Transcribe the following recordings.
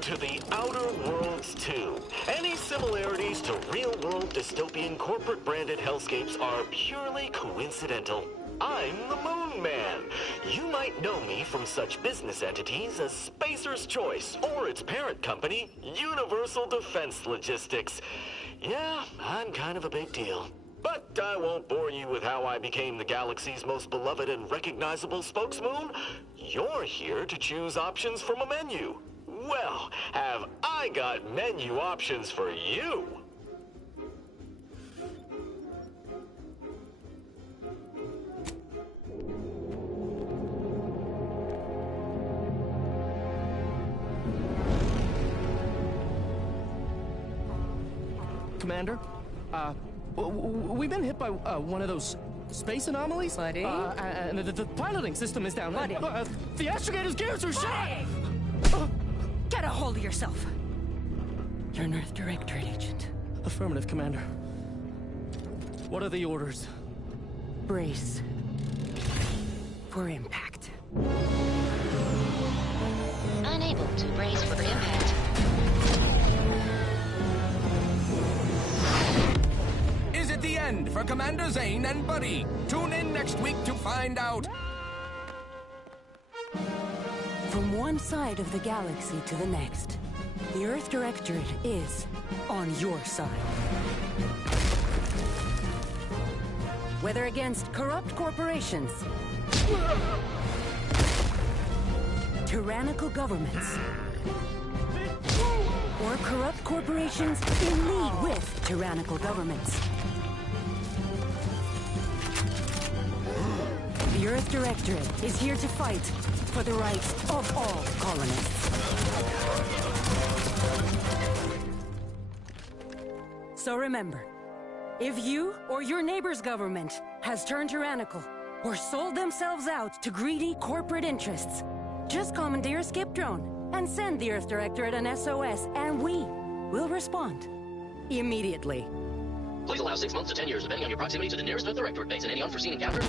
Welcome to the Outerworlds 2. Any similarities to real-world dystopian corporate-branded hellscapes are purely coincidental. I'm the Moon Man. You might know me from such business entities as Spacer's Choice or its parent company, Universal Defense Logistics. Yeah, I'm kind of a big deal. But I won't bore you with how I became the galaxy's most beloved and recognizable spokesmoon. You're here to choose options from a menu. Well, have I got menu options for you? Commander, we've been hit by one of those space anomalies. Buddy? And the piloting system is down. Buddy? The astrogator's gears are shot! Get a hold of yourself. You're an Earth Directorate agent. Affirmative, Commander. What are the orders? Brace for impact. Unable to brace for impact. Is it the end for Commander Zane and Buddy? Tune in next week to find out. From one side of the galaxy to the next, the Earth Directorate is on your side. Whether against corrupt corporations, tyrannical governments, or corrupt corporations in league with tyrannical governments. The Earth Directorate is here to fight for the rights of all colonists. So remember, if you or your neighbor's government has turned tyrannical or sold themselves out to greedy corporate interests, just commandeer a skip drone and send the Earth Directorate an SOS, and we will respond immediately. Please allow 6 months to 10 years, depending on your proximity to the nearest Earth Directorate base and any unforeseen encounters.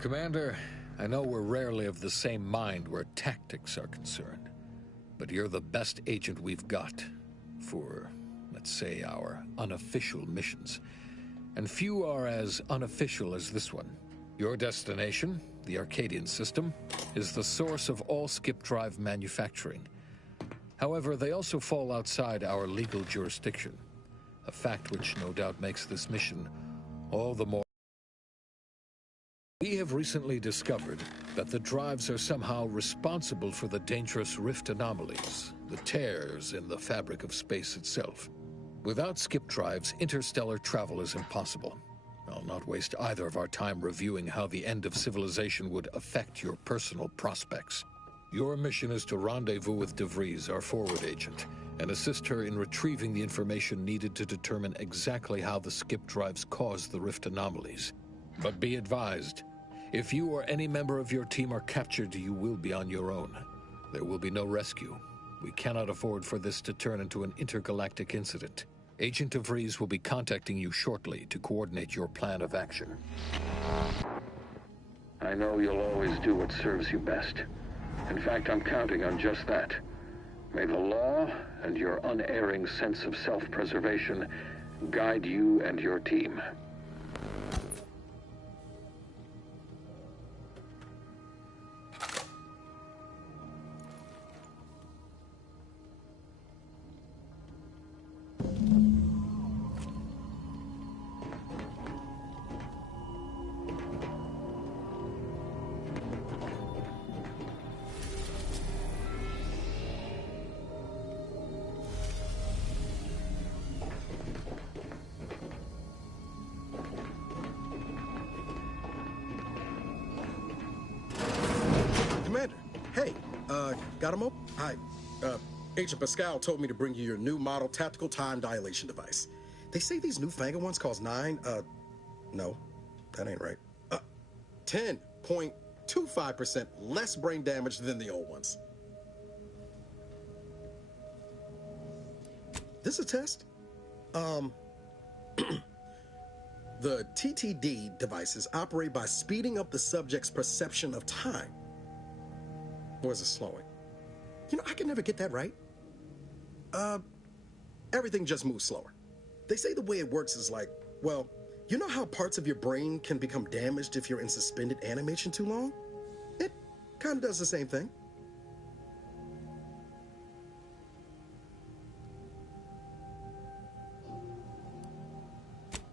Commander, I know we're rarely of the same mind where tactics are concerned, but you're the best agent we've got for, let's say, our unofficial missions. And few are as unofficial as this one. Your destination, the Arcadian system, is the source of all skip drive manufacturing. However, they also fall outside our legal jurisdiction, a fact which no doubt makes this mission all the more. We have recently discovered that the drives are somehow responsible for the dangerous rift anomalies, the tears in the fabric of space itself. Without skip drives, interstellar travel is impossible. I'll not waste either of our time reviewing how the end of civilization would affect your personal prospects. Your mission is to rendezvous with DeVries, our forward agent, and assist her in retrieving the information needed to determine exactly how the skip drives cause the rift anomalies. But be advised, if you or any member of your team are captured, you will be on your own. There will be no rescue. We cannot afford for this to turn into an intergalactic incident. Agent DeVries will be contacting you shortly to coordinate your plan of action. I know you'll always do what serves you best. In fact, I'm counting on just that. May the law and your unerring sense of self-preservation guide you and your team. Got him up? Hi. Agent Pascal told me to bring you your new model tactical time dilation device. They say these newfangled ones cost no, that ain't right. 10.25% less brain damage than the old ones. This a test? The TTD devices operate by speeding up the subject's perception of time. Or is it slowing? You know, I can never get that right. Everything just moves slower. They say the way it works is like, well, you know how parts of your brain can become damaged if you're in suspended animation too long? It kind of does the same thing.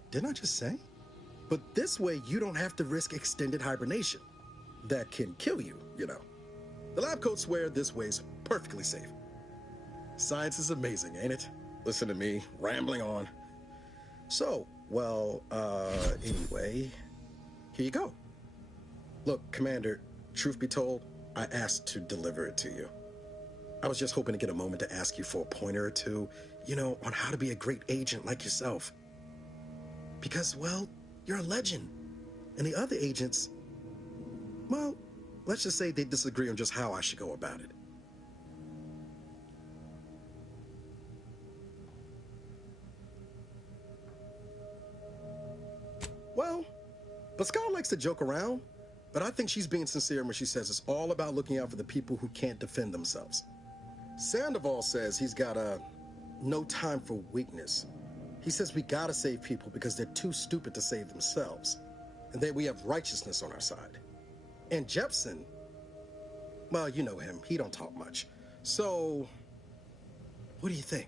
Didn't I just say? But this way, you don't have to risk extended hibernation. That can kill you, you know. The lab coats swear this way's perfectly safe. Science is amazing, ain't it? Listen to me, rambling on. So, well, anyway, here you go. Look, Commander, truth be told, I asked to deliver it to you. I was just hoping to get a moment to ask you for a pointer or two, you know, on how to be a great agent like yourself. Because, well, you're a legend. And the other agents, well, let's just say they disagree on just how I should go about it. Well, Pascal likes to joke around, but I think she's being sincere when she says it's all about looking out for the people who can't defend themselves. Sandoval says he's got no time for weakness. He says we gotta save people because they're too stupid to save themselves, and that we have righteousness on our side. And Jepson, well, you know him, he don't talk much. So, what do you think?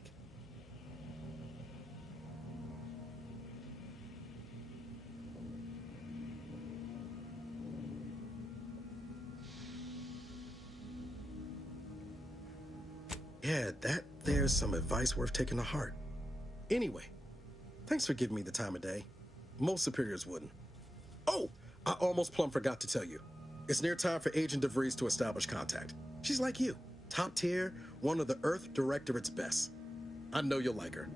Yeah, there's some advice worth taking to heart. Anyway, thanks for giving me the time of day. Most superiors wouldn't. Oh, I almost plumb forgot to tell you. It's near time for Agent DeVries to establish contact. She's like you, top tier, one of the Earth Directorate's best. I know you'll like her.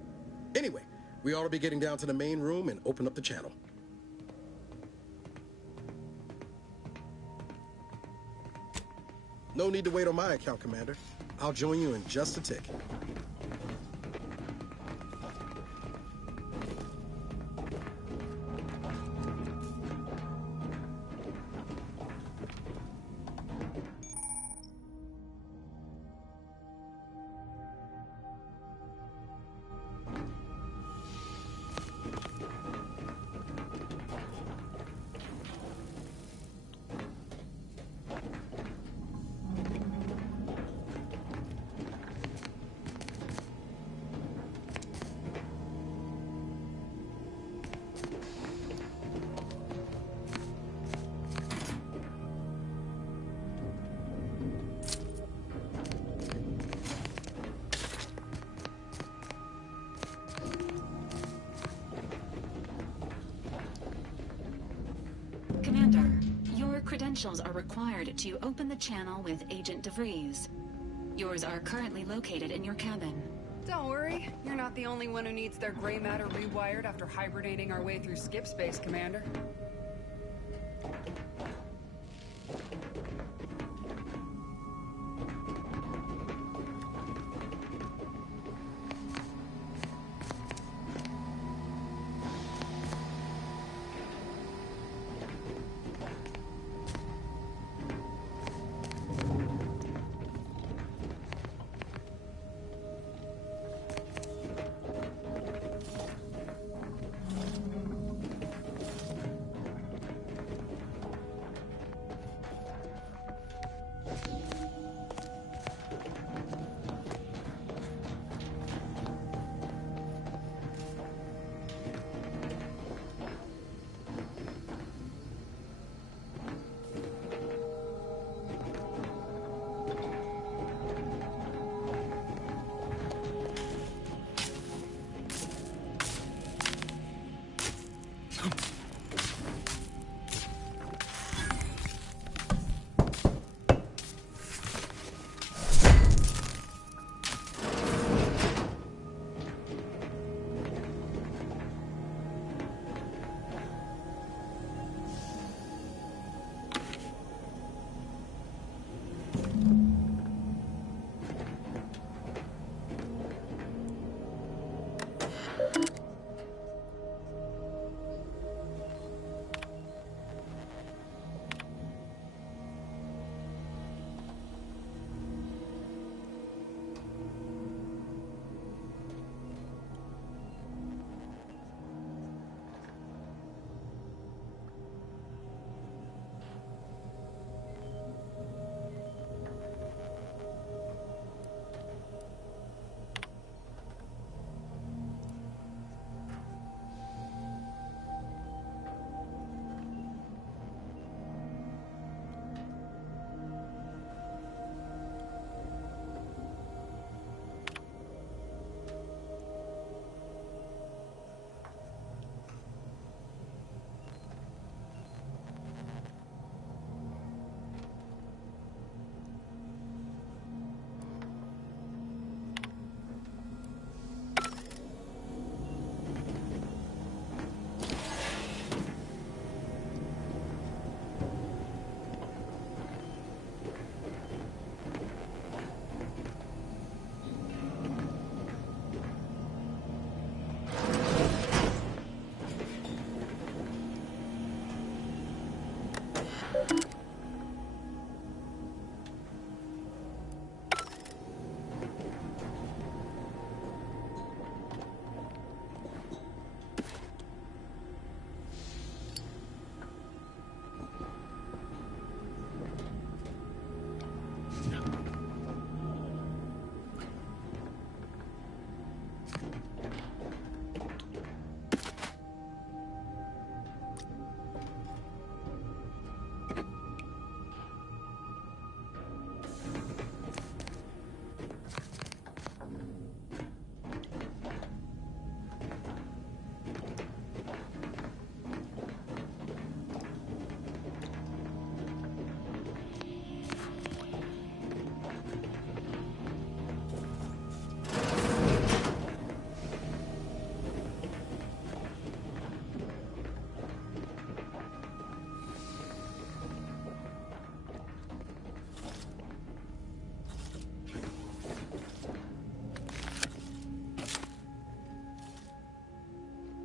Anyway, we ought to be getting down to the main room and open up the channel. No need to wait on my account, Commander. I'll join you in just a tick. credentials are required to open the channel with Agent DeVries. Yours are currently located in your cabin. Don't worry, you're not the only one who needs their gray matter rewired after hibernating our way through skip space, Commander.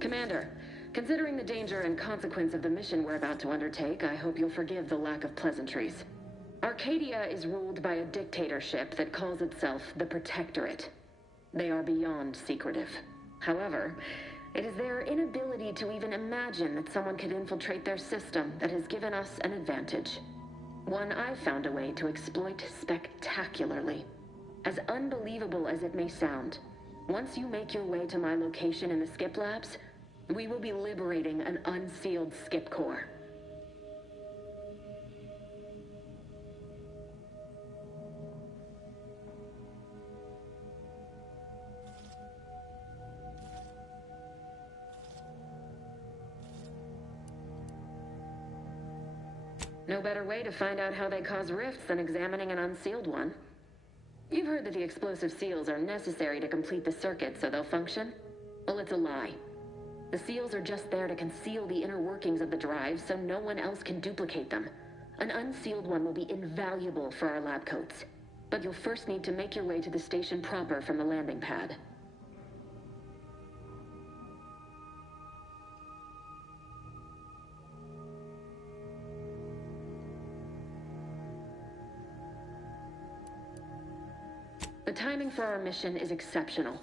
Commander, considering the danger and consequence of the mission we're about to undertake, I hope you'll forgive the lack of pleasantries. Arcadia is ruled by a dictatorship that calls itself the Protectorate. They are beyond secretive. However, it is their inability to even imagine that someone could infiltrate their system that has given us an advantage. One I've found a way to exploit spectacularly. As unbelievable as it may sound, once you make your way to my location in the Skip Labs, we will be liberating an unsealed Skip Core. No better way to find out how they cause rifts than examining an unsealed one. You've heard that the explosive seals are necessary to complete the circuit so they'll function? Well, it's a lie. The seals are just there to conceal the inner workings of the drives so no one else can duplicate them. An unsealed one will be invaluable for our lab coats. But you'll first need to make your way to the station proper from the landing pad. The timing for our mission is exceptional.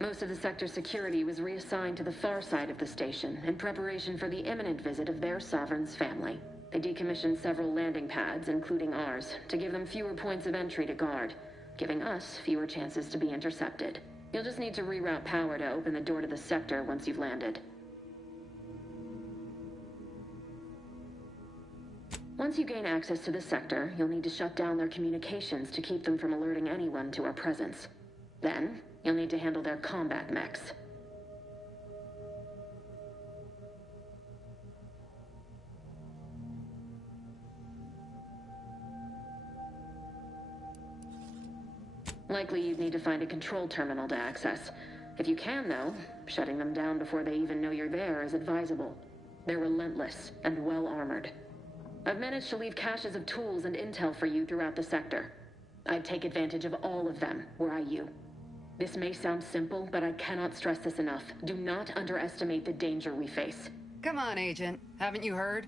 Most of the sector's security was reassigned to the far side of the station in preparation for the imminent visit of their sovereign's family. They decommissioned several landing pads, including ours, to give them fewer points of entry to guard, giving us fewer chances to be intercepted. You'll just need to reroute power to open the door to the sector once you've landed. Once you gain access to the sector, you'll need to shut down their communications to keep them from alerting anyone to our presence. Then, you'll need to handle their combat mechs. Likely you'd need to find a control terminal to access. If you can, though, shutting them down before they even know you're there is advisable. They're relentless and well-armored. I've managed to leave caches of tools and intel for you throughout the sector. I'd take advantage of all of them, were I you. This may sound simple, but I cannot stress this enough. Do not underestimate the danger we face. Come on, Agent. Haven't you heard?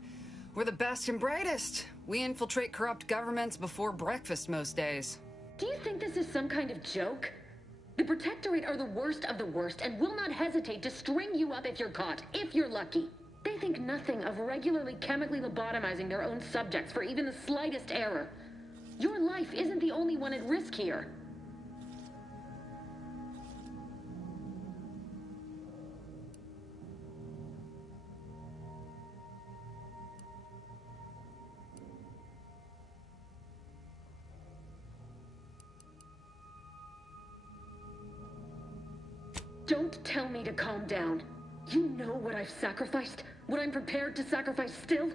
We're the best and brightest. We infiltrate corrupt governments before breakfast most days. Do you think this is some kind of joke? The Protectorate are the worst of the worst and will not hesitate to string you up if you're caught, if you're lucky. They think nothing of regularly chemically lobotomizing their own subjects for even the slightest error. Your life isn't the only one at risk here. Don't tell me to calm down. You know what I've sacrificed? What I'm prepared to sacrifice still?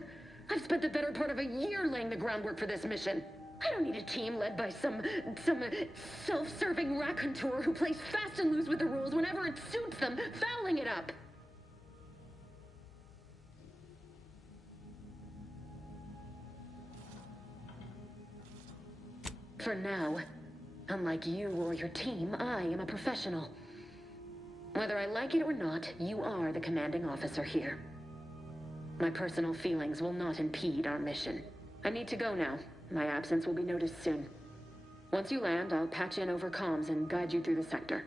I've spent the better part of a year laying the groundwork for this mission. I don't need a team led by some self-serving raconteur who plays fast and loose with the rules whenever it suits them, fouling it up. For now, unlike you or your team, I am a professional. Whether I like it or not, you are the commanding officer here. My personal feelings will not impede our mission. I need to go now. My absence will be noticed soon. Once you land, I'll patch in over comms and guide you through the sector.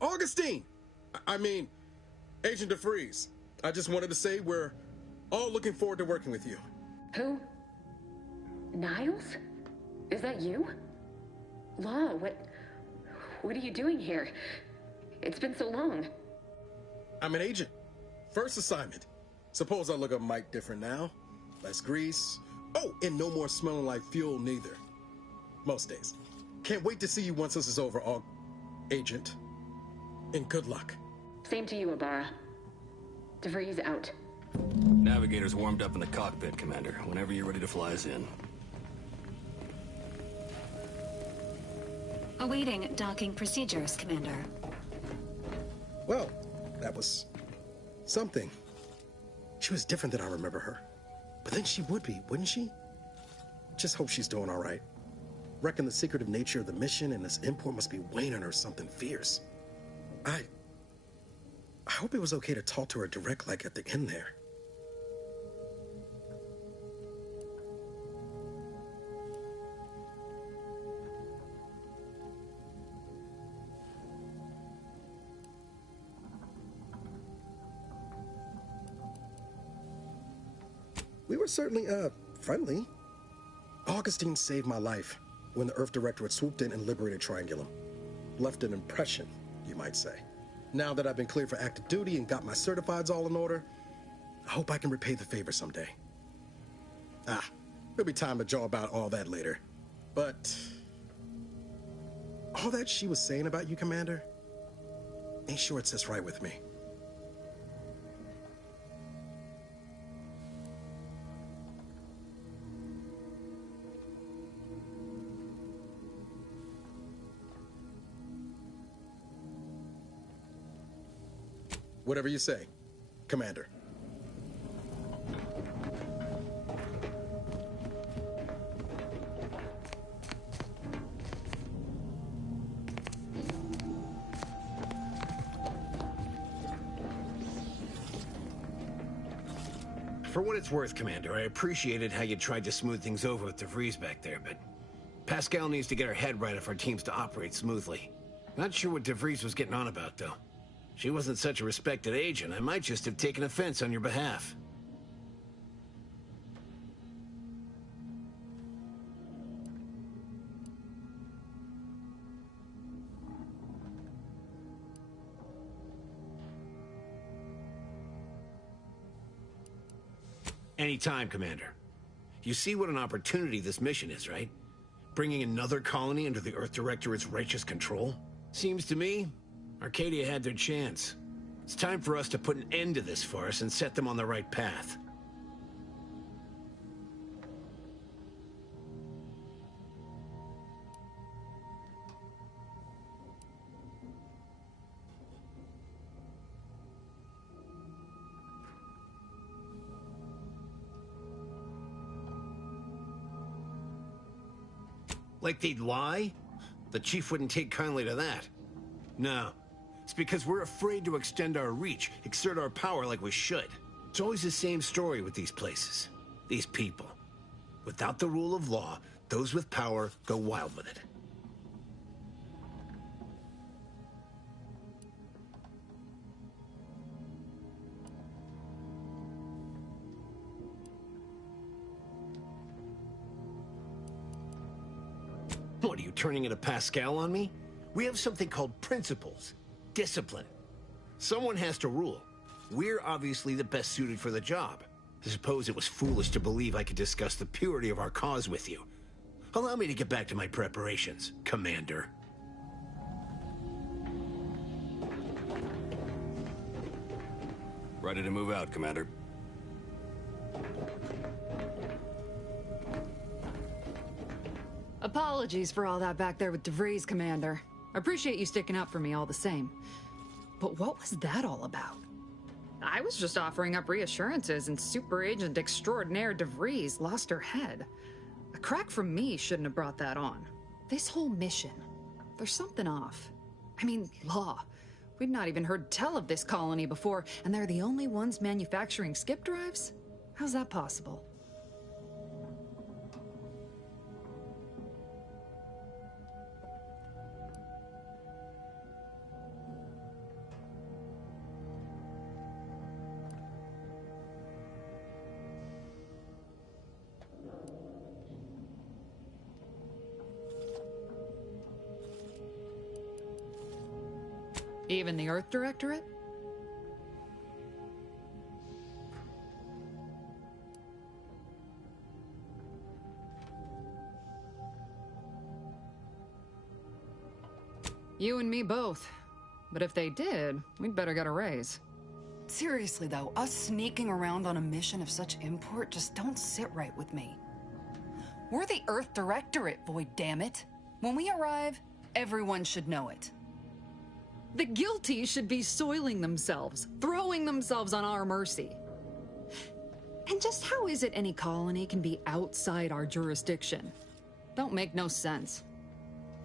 Augustine! Agent DeFreeze. I just wanted to say we're all looking forward to working with you. Who? Niles? Is that you? Law, what are you doing here? It's been so long. I'm an agent. First assignment. Suppose I look a mite different now. Less grease. Oh, and no more smelling like fuel neither. Most days. Can't wait to see you once this is over, Agent. And good luck. Same to you, Ibarra. DeVries out. Navigator's warmed up in the cockpit, Commander. Whenever you're ready to fly us in. Awaiting docking procedures, Commander. Well, that was something. She was different than I remember her. But then she would be, wouldn't she? Just hope she's doing all right. Reckon the secretive nature of the mission and this import must be weighing on her something fierce. I hope it was okay to talk to her direct like at the end there. We were certainly, friendly. Augustine saved my life when the Earth Directorate swooped in and liberated Triangulum. Left an impression, you might say. Now that I've been cleared for active duty and got my certifieds all in order, I hope I can repay the favor someday. There'll be time to jaw about all that later. But all that she was saying about you, Commander, ain't sure it sits right with me. Whatever you say, Commander. For what it's worth, Commander, I appreciated how you tried to smooth things over with DeVries back there, but Pascal needs to get her head right if our team's to operate smoothly. Not sure what DeVries was getting on about, though. She wasn't such a respected agent. I might just have taken offense on your behalf. Anytime, Commander. You see what an opportunity this mission is, right? Bringing another colony under the Earth Directorate's righteous control? Seems to me, Arcadia had their chance. It's time for us to put an end to this farce and set them on the right path. Like they'd lie? The chief wouldn't take kindly to that. No. It's because we're afraid to extend our reach, exert our power like we should. It's always the same story with these places. These people. Without the rule of law, those with power go wild with it. What, are you turning into Pascal on me? We have something called principles. Discipline. Someone has to rule. We're obviously the best suited for the job. I suppose it was foolish to believe I could discuss the purity of our cause with you. Allow me to get back to my preparations, Commander. Ready to move out, Commander. Apologies for all that back there with DeVries, Commander. I appreciate you sticking up for me all the same. But what was that all about? I was just offering up reassurances and Super Agent Extraordinaire DeVries lost her head. A crack from me shouldn't have brought that on. This whole mission, there's something off. I mean, law. We'd not even heard tell of this colony before, and they're the only ones manufacturing skip drives? How's that possible? Even the Earth Directorate? You and me both. But if they did, we'd better get a raise. Seriously though, us sneaking around on a mission of such import just don't sit right with me. We're the Earth Directorate, Void, damn it. When we arrive, everyone should know it. The guilty should be soiling themselves, throwing themselves on our mercy. And just how is it any colony can be outside our jurisdiction? Don't make no sense.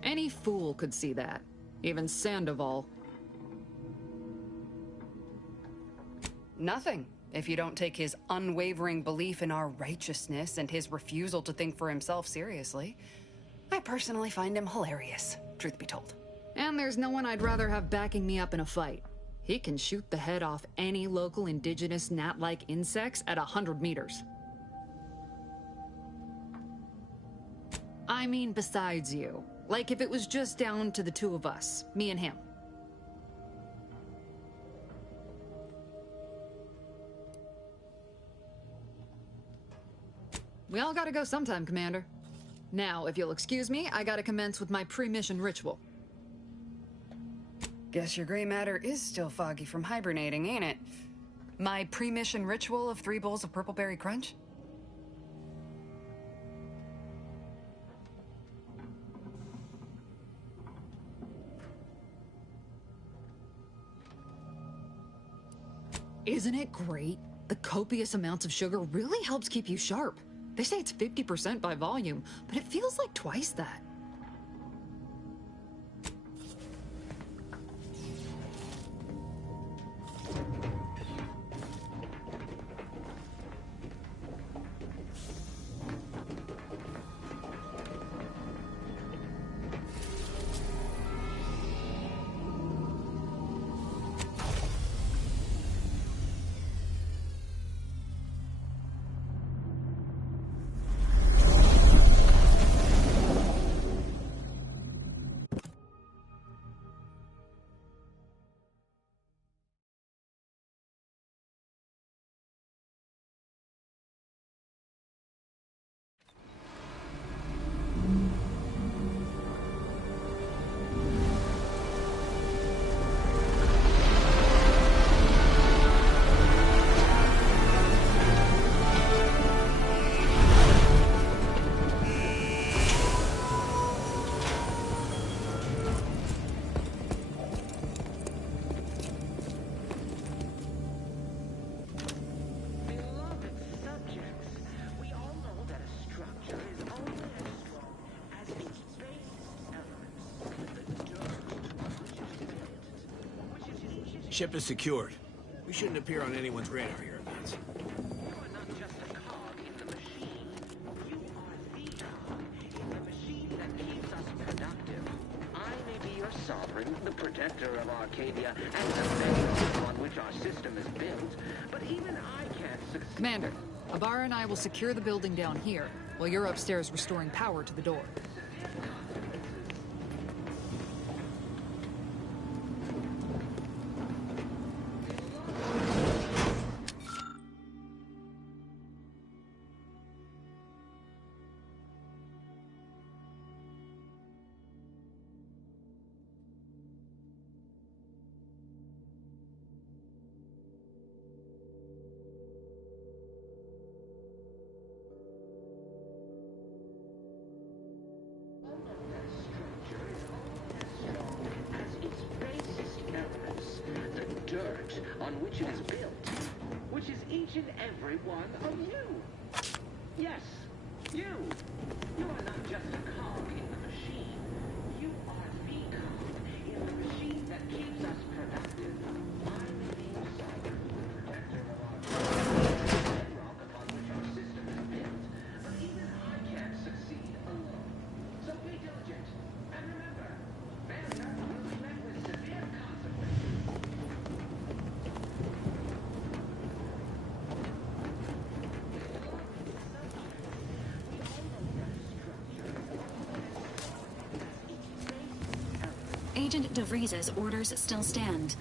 Any fool could see that, even Sandoval. Nothing, if you don't take his unwavering belief in our righteousness and his refusal to think for himself seriously. I personally find him hilarious, truth be told. And there's no one I'd rather have backing me up in a fight. He can shoot the head off any local indigenous gnat-like insects at 100 meters. I mean besides you. Like if it was just down to the two of us, me and him. We all gotta go sometime, Commander. Now, if you'll excuse me, I gotta commence with my pre-mission ritual. Guess your gray matter is still foggy from hibernating, ain't it? My pre-mission ritual of 3 bowls of purple-berry crunch? Isn't it great? The copious amounts of sugar really helps keep you sharp. They say it's 50% by volume, but it feels like twice that. Ship is secured. We shouldn't appear on anyone's radar hereabouts. Sovereign, the protector of Arcadia, and the basis on which our system is built, but even I can't succeed. Commander, Ibarra and I will secure the building down here, while you're upstairs restoring power to the door. Dirt on which it is built, which is each and every one of you. Yes, you. You are not just a cog in the machine. You are the cog in the machine that keeps us productive. I may be your sovereign, the protector of our bedrock upon which our system is built, but even I can't succeed alone. So be diligent, and remember, failure will be met with severe consequences. Agent DeVries's orders still stand.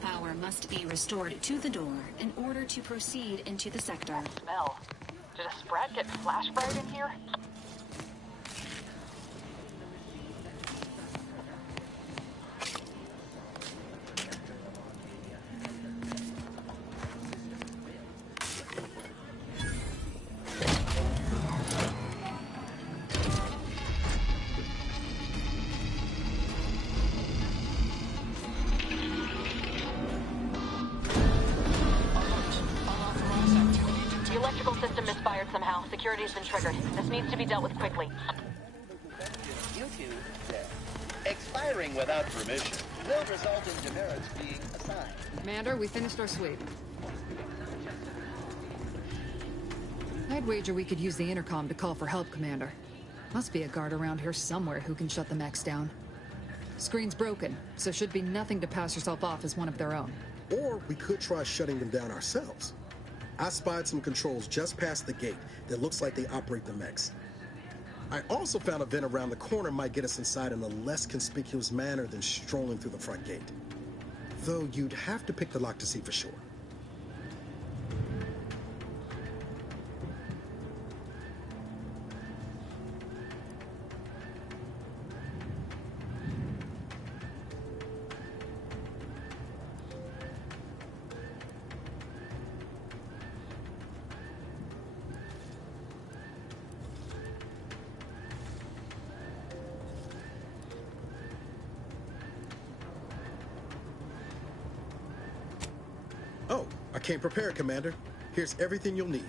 Power must be restored to the door in order to proceed into the sector. Smell. Did a Sprat get flash fried in here? Security's been triggered. This needs to be dealt with quickly. YouTube said, expiring without permission will result in demerits being assigned. Commander, we finished our sweep. I'd wager we could use the intercom to call for help, Commander. Must be a guard around here somewhere who can shut the mechs down. Screen's broken, so should be nothing to pass yourself off as one of their own. Or we could try shutting them down ourselves. I spied some controls just past the gate that looks like they operate the mechs. I also found a vent around the corner might get us inside in a less conspicuous manner than strolling through the front gate. Though you'd have to pick the lock to see for sure. Came prepared, Commander. Here's everything you'll need.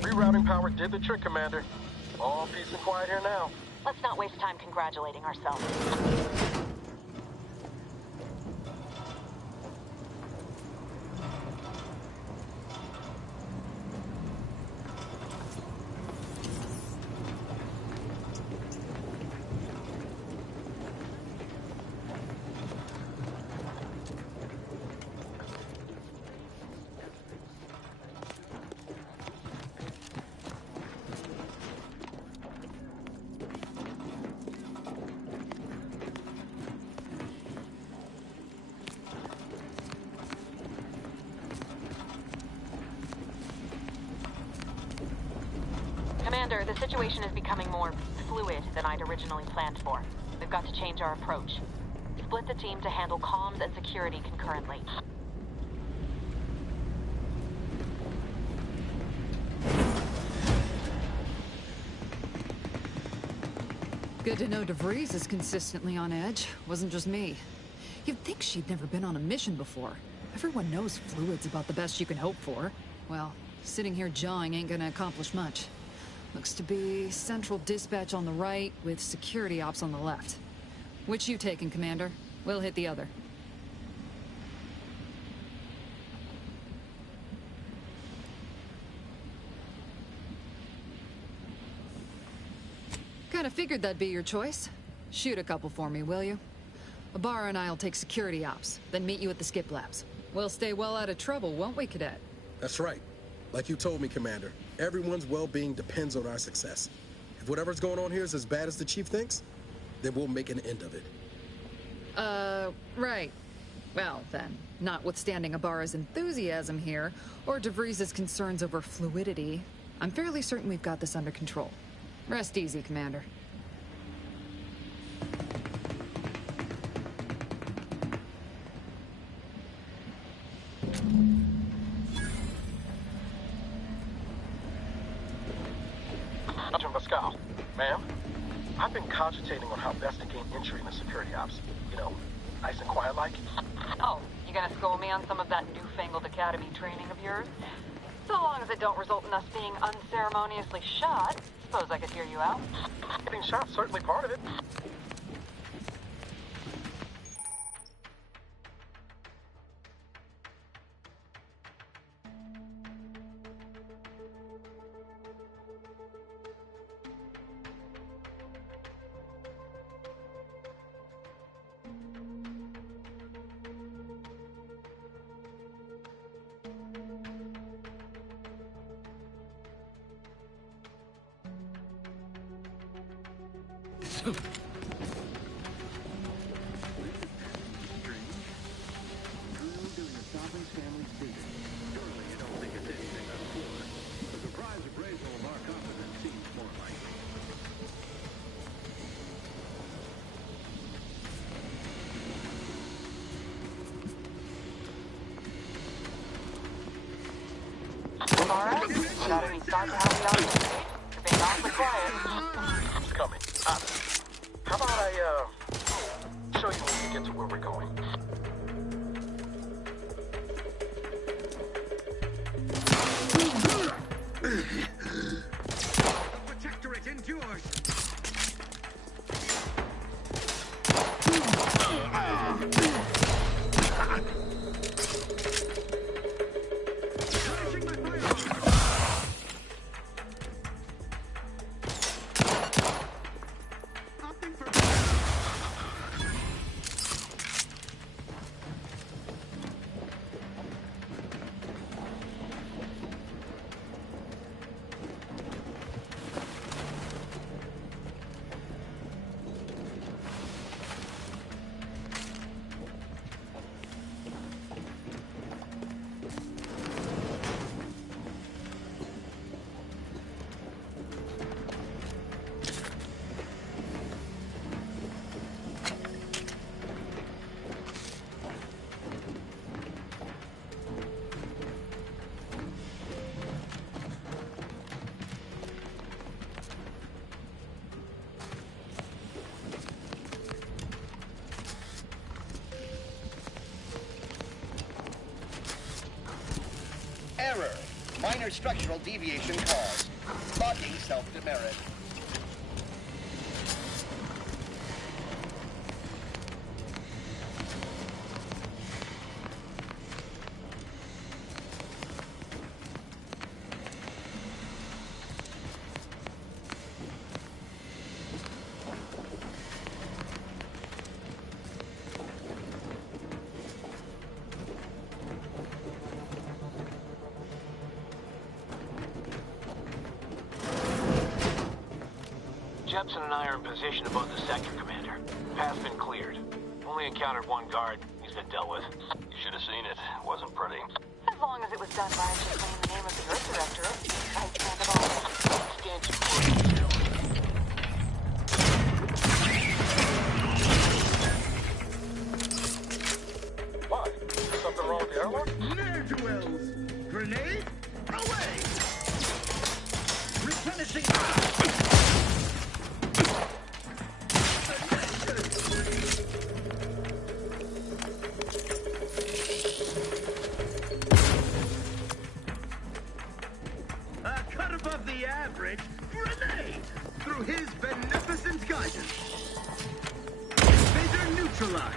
Rerouting power did the trick, Commander. All peace and quiet here now. Let's not waste time congratulating ourselves. Commander, the situation is becoming more fluid than I'd originally planned for. We've got to change our approach. Split the team to handle comms and security concurrently. Good to know DeVries is consistently on edge. Wasn't just me. You'd think she'd never been on a mission before. Everyone knows fluid's about the best you can hope for. Well, sitting here jawing ain't gonna accomplish much. Looks to be central dispatch on the right with security ops on the left. Which you taking, Commander? We'll hit the other. Kinda figured that'd be your choice. Shoot a couple for me, will you? Ibarra and I'll take security ops, then meet you at the skip labs. We'll stay well out of trouble, won't we, Cadet? That's right. Like you told me, Commander, everyone's well-being depends on our success. If whatever's going on here is as bad as the Chief thinks, then we'll make an end of it. Right. Well, then, notwithstanding Ibarra's enthusiasm here, or DeVries' concerns over fluidity, I'm fairly certain we've got this under control. Rest easy, Commander. Pascal, ma'am, I've been cogitating on how best to gain entry into security ops. You know, nice and quiet like. Oh, you gonna school me on some of that newfangled academy training of yours? So long as it don't result in us being unceremoniously shot, suppose I could hear you out. Getting shot's certainly part of it. Alright, got any thought to how we ought to proceed? You're being awfully quiet. It's coming. How about I, show you when we get to where we're going? The Protectorate endures. Error. Minor structural deviation caused. Locking self-demerit. Jepson and I are in position above the sector, Commander. Path's been cleared. Only encountered one guard. He's been dealt with. You should have seen it. Wasn't pretty. As long as it was done by just saying the name of the Earth Directorate, I stand of all. Stand to What? Something wrong with the airlock? Ne'er-do-wells! Grenade, away! Replenishing... cut above the average, grenade! Through his beneficent guidance. Phaser neutralized.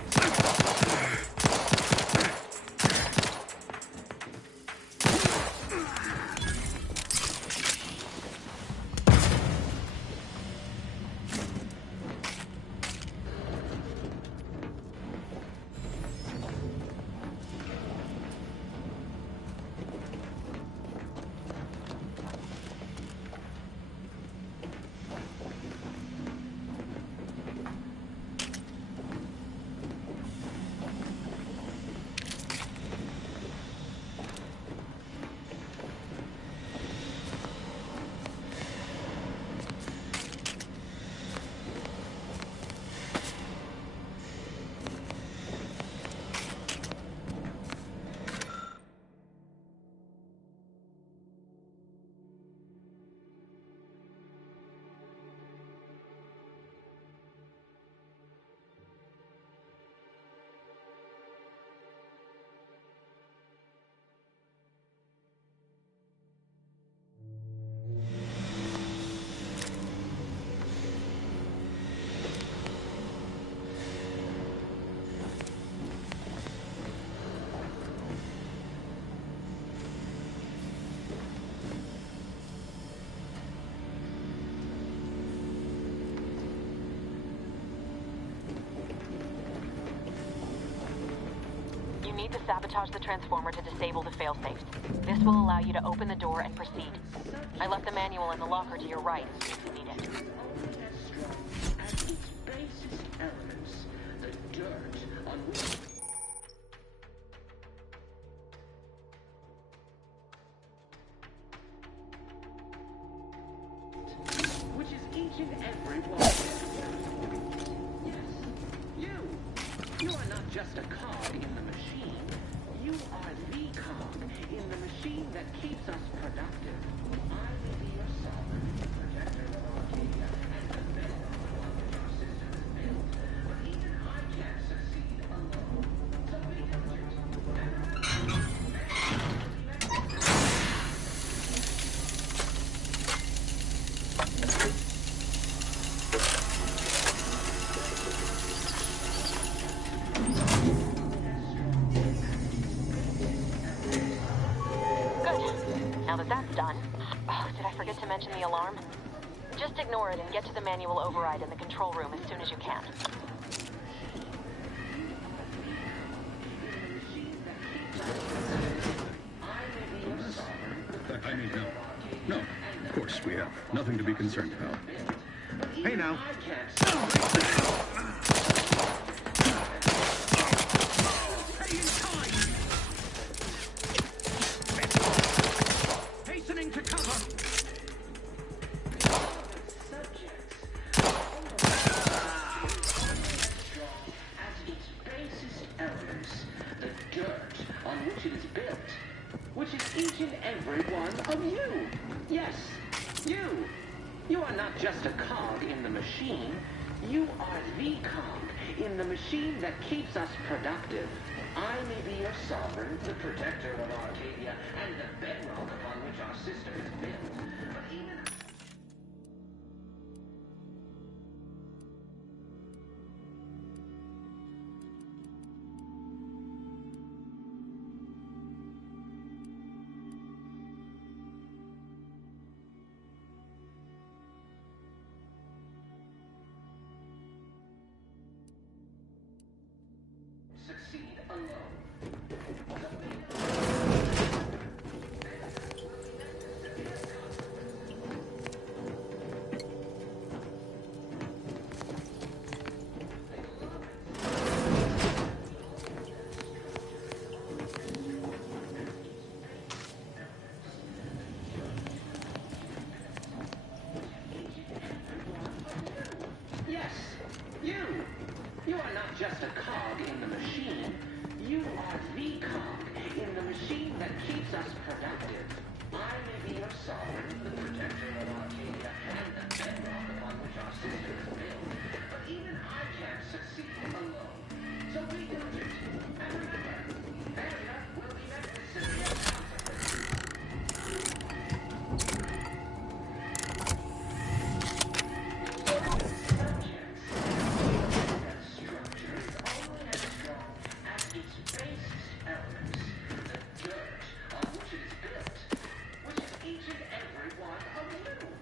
to sabotage the transformer to disable the failsafes. This will allow you to open the door and proceed. I left the manual in the locker to your right in case you need it. Which is each and every one. Yes, you are not just a cog in the machine. You are the cog in the machine that keeps us productive. I will be your sovereign, the protector of Arcadia, and the bedrock upon which our system is built. But even I can't succeed alone. So be diligent. Now that that's done... Oh, did I forget to mention the alarm? Just ignore it and get to the manual override in the control room as soon as you can. I mean, no. No, of course, we have nothing to be concerned about. Hey, now. Hastening to cover. As its basest elements, the dirt on which it is built, which is each and every one of you. Yes, you. You are not just a cog in the machine. You are the cog in the machine that keeps us productive. I may be your sovereign, the protector of Arcadia, and the bedrock upon which our system is built. But even... succeed alone. Yes, you. You are not just a cog in the machine. You are the cog in the machine that keeps us productive. I may be your sovereign, the protector of Arcadia, and the bedrock upon which our system is built. But even I can't succeed alone. So be diligent. And remember, failure will be met with severe consequences. Each and every one of you.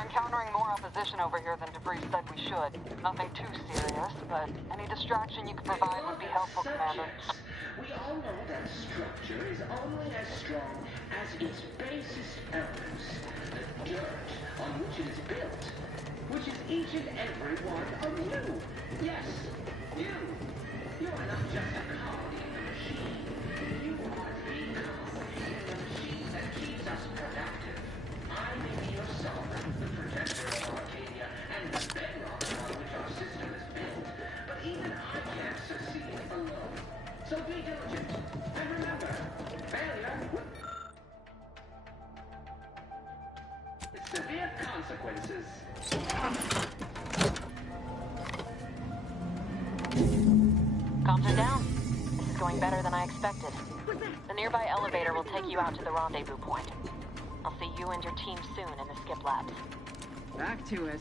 We're encountering more opposition over here than DeVries said we should. Nothing too serious, but any distraction you could provide would be helpful, Commander. We all know that structure is only as strong as its basest elements. The dirt on which it is built, which is each and every one of you. Yes, you. You are not just a cog in the machine. You are the cog in the machine that keeps us productive. I may be your sovereign, the protector of Arcadia, and the bedrock on which our system is built, but even I can't succeed alone. So be diligent, and remember, failure with severe consequences. Comms are down. This is going better than I expected. The nearby elevator will take you out to the rendezvous point. I'll see you and your team soon in the skip labs. Back to it.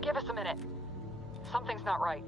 Give us a minute. Something's not right.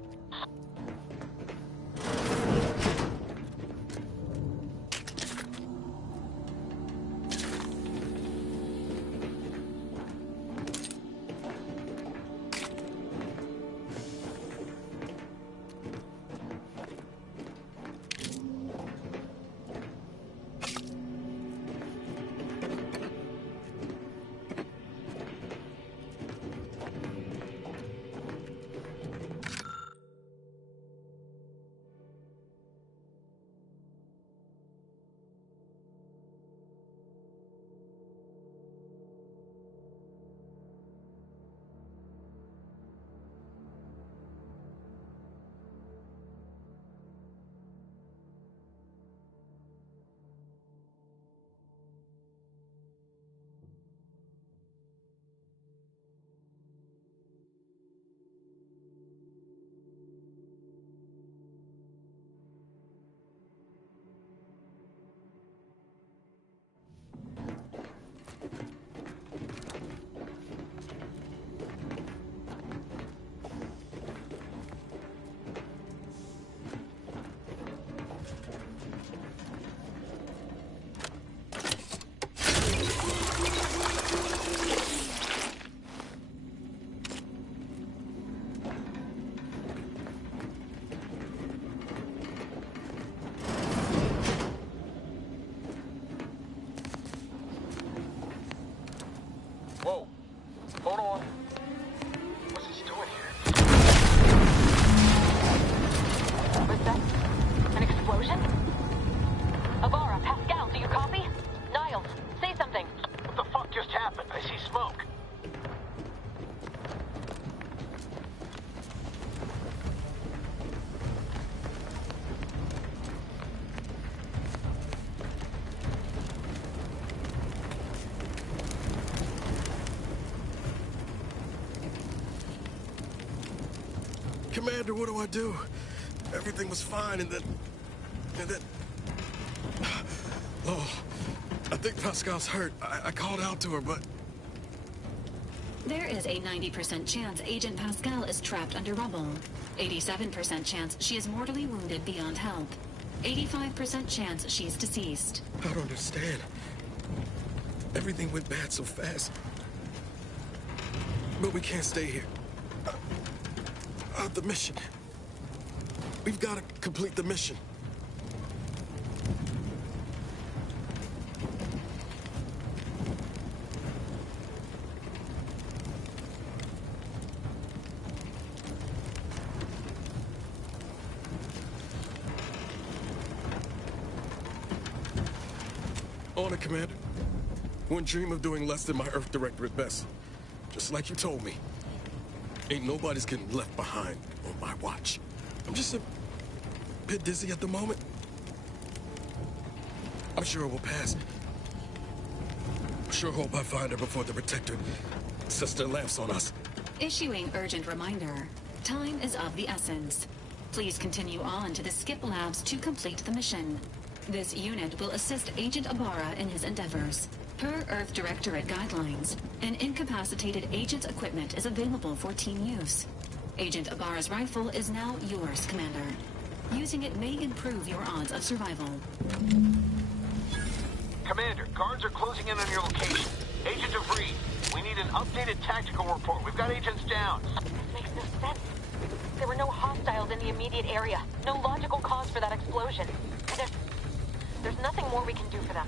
Whoa. Hold on. What's he doing here? Was that an explosion? Avara, Pascal, do you copy? Niles, say something. What the fuck just happened? I see smoke. Commander, what do I do? Everything was fine, and then... Oh, I think Pascal's hurt. I called out to her, but... There is a 90% chance Agent Pascal is trapped under rubble. 87% chance she is mortally wounded beyond help. 85% chance she's deceased. I don't understand. Everything went bad so fast. But we can't stay here. The mission. We've got to complete the mission. On it, Commander. Wouldn't dream of doing less than my Earth Director at best. Just like you told me. Ain't nobody's getting left behind on my watch. I'm just a bit dizzy at the moment. I'm sure it will pass. Sure hope I find her before the Protector sets their lamps on us. Issuing urgent reminder. Time is of the essence. Please continue on to the Skip Labs to complete the mission. This unit will assist Agent Ibarra in his endeavors. Per Earth Directorate guidelines, an incapacitated agent's equipment is available for team use. Agent Ibarra's rifle is now yours, Commander. Using it may improve your odds of survival. Commander, guards are closing in on your location. Agent DeVries, we need an updated tactical report. We've got agents down. This makes no sense. There were no hostiles in the immediate area. No logical cause for that explosion. There's nothing more we can do for them.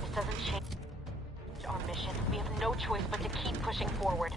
This doesn't change our mission. We have no choice but to keep pushing forward.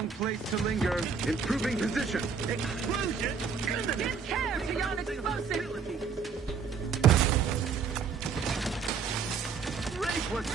wrong place to linger. Improving position. Explosion imminent! Give care to yon explosive! Rafe was...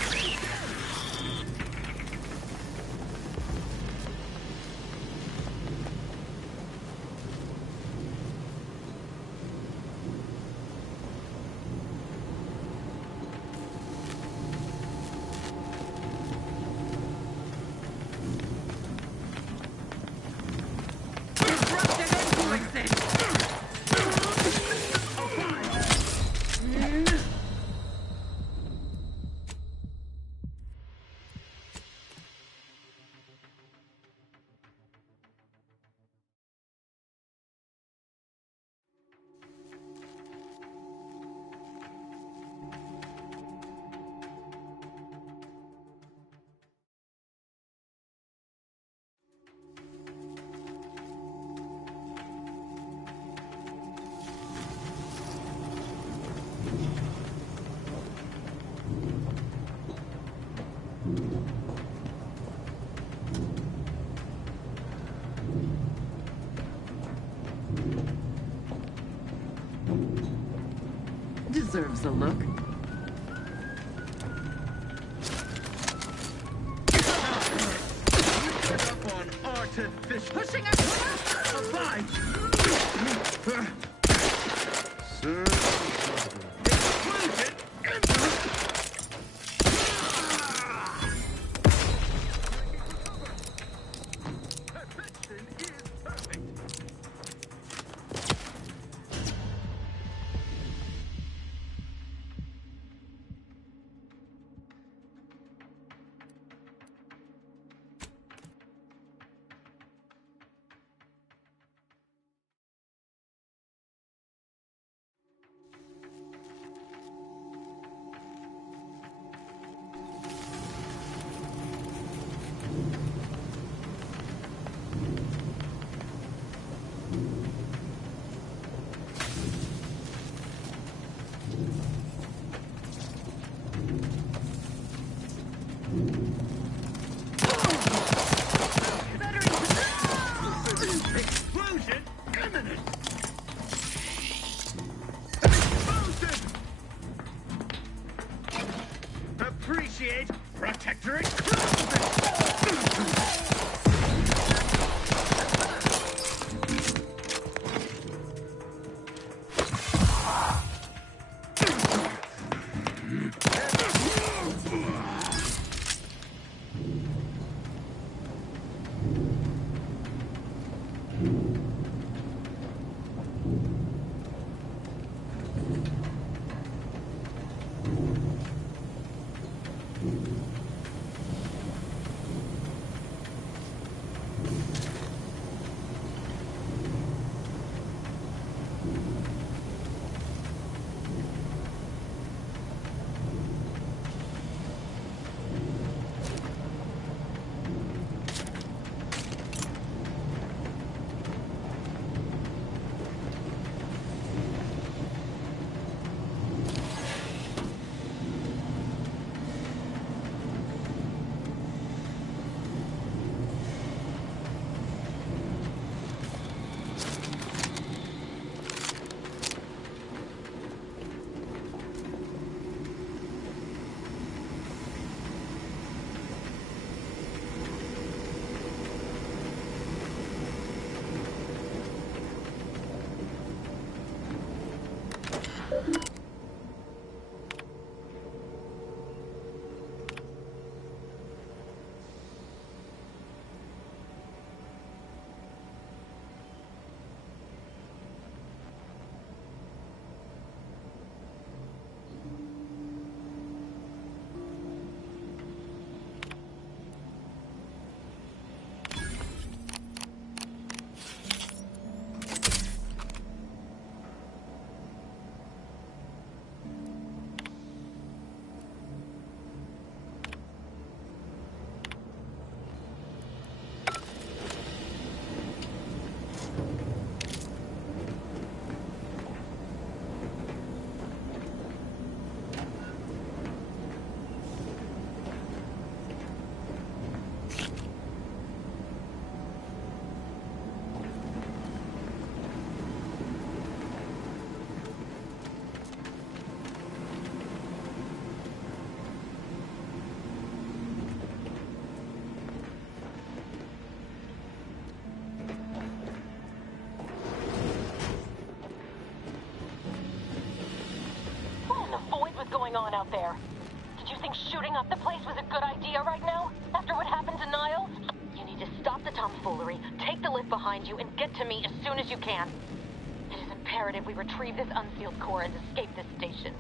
Deserves a look. Up on artificial... Pushing us! Abide! Sir... Explosion imminent! Appreciate protector going on out there? Did you think shooting up the place was a good idea right now? After what happened to Niles? You need to stop the tomfoolery, take the lift behind you, and get to me as soon as you can. It is imperative we retrieve this unsealed core and escape this station.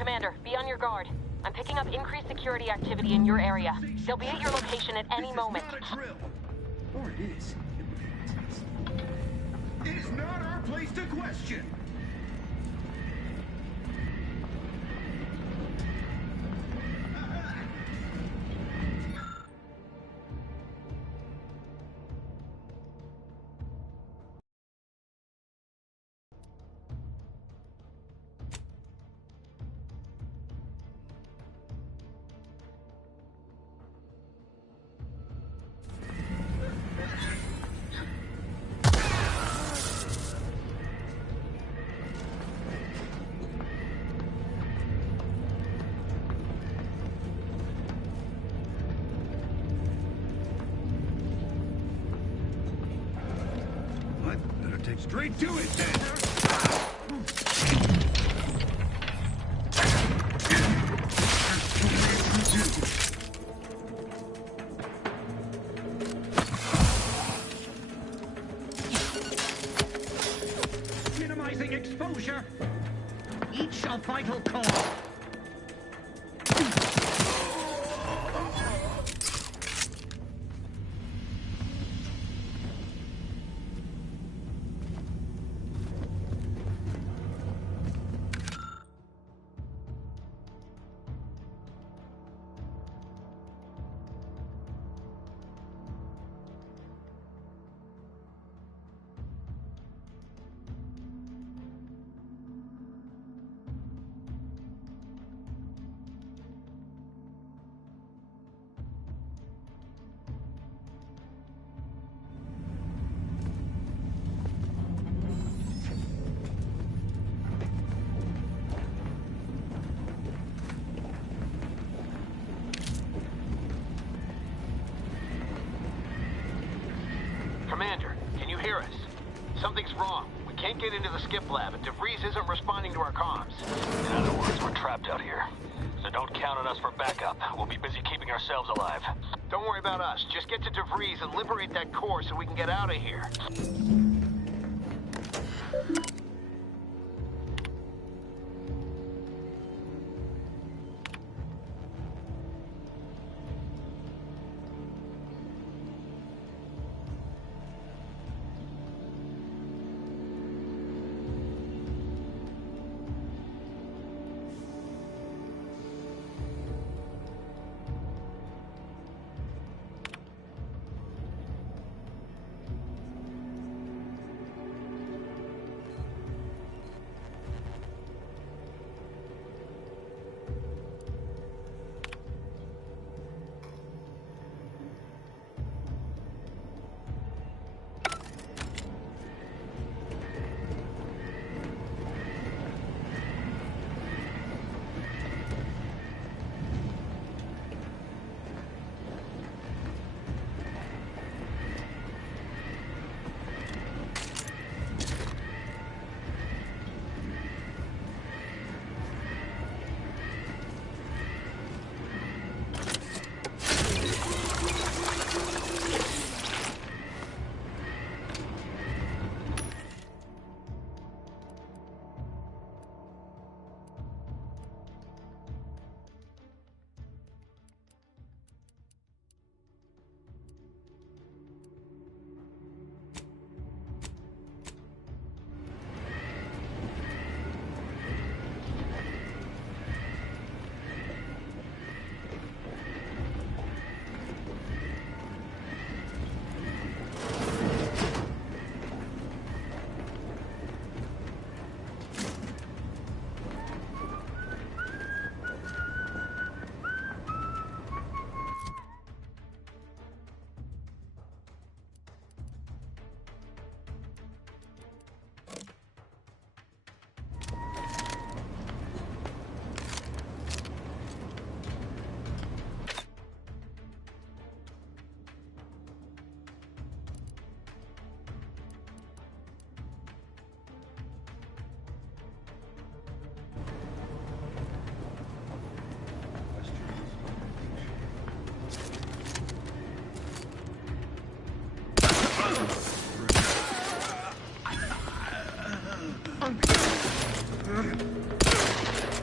Commander, be on your guard. I'm picking up increased security activity in your area. They'll be at your location at any moment. This is not a drill. Or it is. It is not our place to question. take straight to it then. Minimizing exposure. Each a vital call. Commander, can you hear us? Something's wrong. We can't get into the skip lab, and DeVries isn't responding to our comms. In other words, we're trapped out here. So don't count on us for backup. We'll be busy keeping ourselves alive. Don't worry about us. Just get to DeVries and liberate that core so we can get out of here.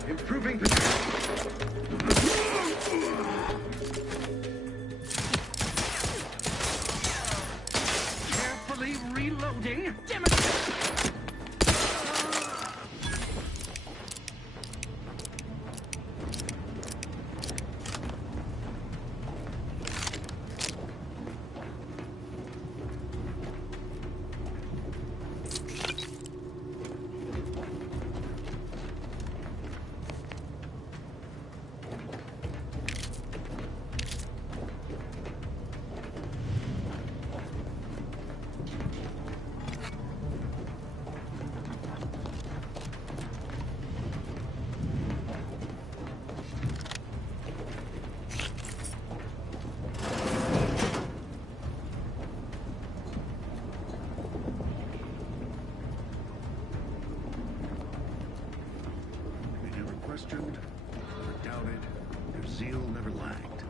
Improving carefully reloading. Damn it! questioned, never doubted, their zeal never lagged.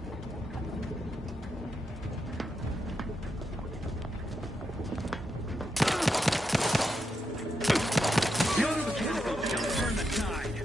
The auto-mechanical shall turn the tide.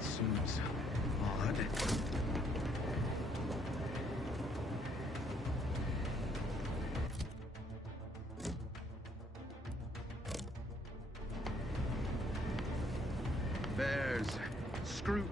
Seems odd. There's scrutiny.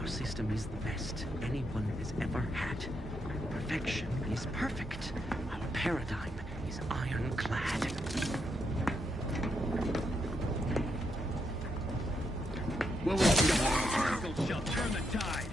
Our system is the best anyone has ever had. Perfection is perfect. Our paradigm is ironclad. Well, the shall turn the tide.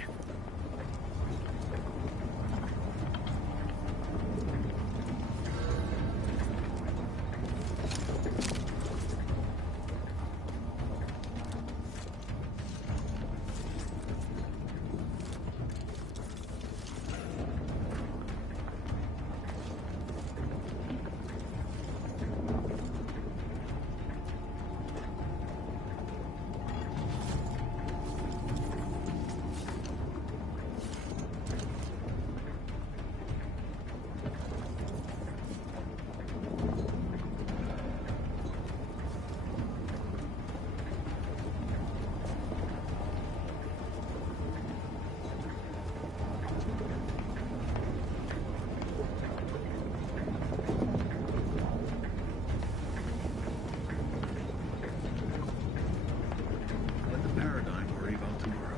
Let the paradigm worry about tomorrow.